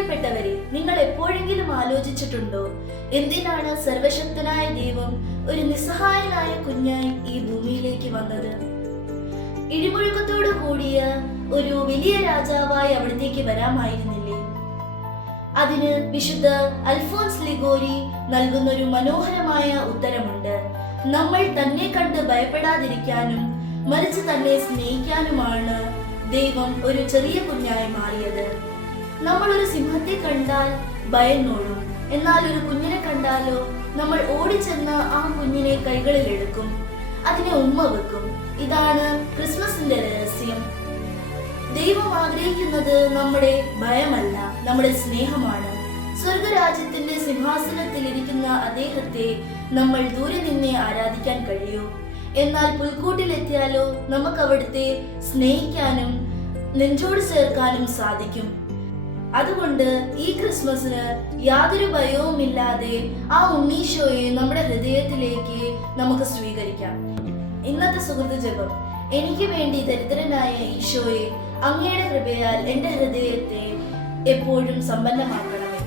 പ്രിയപ്പെട്ടവരെ, നിങ്ങൾ എപ്പോഴെങ്കിലും ആലോചിച്ചിട്ടുണ്ടോ എന്തിനാണ് സർവശക്തനായ ദൈവം ഒരു നിസ്സഹായനായ കുഞ്ഞായി ഈ ഭൂമിയിലേക്ക് വന്നത്? ഇടിമുഴക്കത്തോടു കൂടിയ ഒരു വലിയ രാജാവായി അവിടത്തേക്ക് വരാമായിരുന്നില്ലേ? അതിന് വിശുദ്ധ അൽഫോൻസ് ലിഗോരി നൽകുന്ന ഒരു മനോഹരമായ ഉത്തരമുണ്ട്. നമ്മൾ തന്നെ കണ്ട് ഭയപ്പെടാതിരിക്കാനും മറിച്ച് തന്നെ സ്നേഹിക്കാനുമാണ് ദൈവം ഒരു ചെറിയ കുഞ്ഞായി മാറിയത്. നമ്മൾ ഒരു സിംഹത്തെ കണ്ടാൽ ഭയന്നോടും, എന്നാൽ ഒരു കുഞ്ഞിനെ കണ്ടാലോ നമ്മൾ ഓടിച്ചെന്ന് ആ കുഞ്ഞിനെ കൈകളിൽ എടുക്കും, അതിനെ ഉമ്മ വെക്കും. ഇതാണ് ക്രിസ്മസിന്റെ രഹസ്യം. ദൈവം ആഗ്രഹിക്കുന്നത് നമ്മുടെ ഭയമല്ല, നമ്മുടെ സ്നേഹമാണ്. സ്വർഗരാജ്യത്തിന്റെ സിംഹാസനത്തിൽ ഇരിക്കുന്ന അദ്ദേഹത്തെ നമ്മൾ ദൂരെ നിന്നേ ആരാധിക്കാൻ കഴിയൂ. എന്നാൽ പുൽക്കൂട്ടിലെത്തിയാലോ നമുക്ക് അവിടുത്തെ സ്നേഹിക്കാനും നെഞ്ചോട് ചേർക്കാനും സാധിക്കും. അതുകൊണ്ട് ഈ ക്രിസ്മസിന് യാതൊരു ഭയവുമില്ലാതെ ആ ഉണ്ണീശോയെ നമ്മുടെ ഹൃദയത്തിലേക്ക് നമുക്ക് സ്വീകരിക്കാം. ഇന്നത്തെ സുഹൃത്ത് ജപം: എനിക്ക് വേണ്ടി ദരിദ്രനായ ഈശോയെ, അങ്ങയുടെ കൃപയാൽ എൻ്റെ ഹൃദയത്തെ എപ്പോഴും സമ്പന്നമാക്കണമേ.